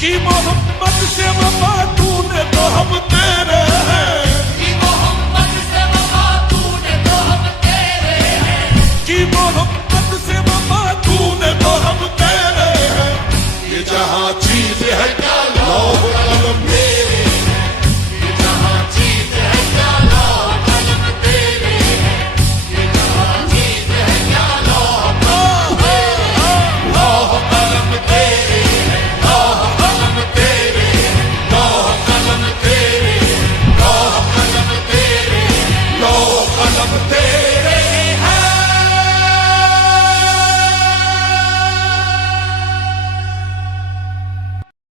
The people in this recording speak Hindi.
कि मोहब्बत से वफा तूने तो हम तेरे हैं।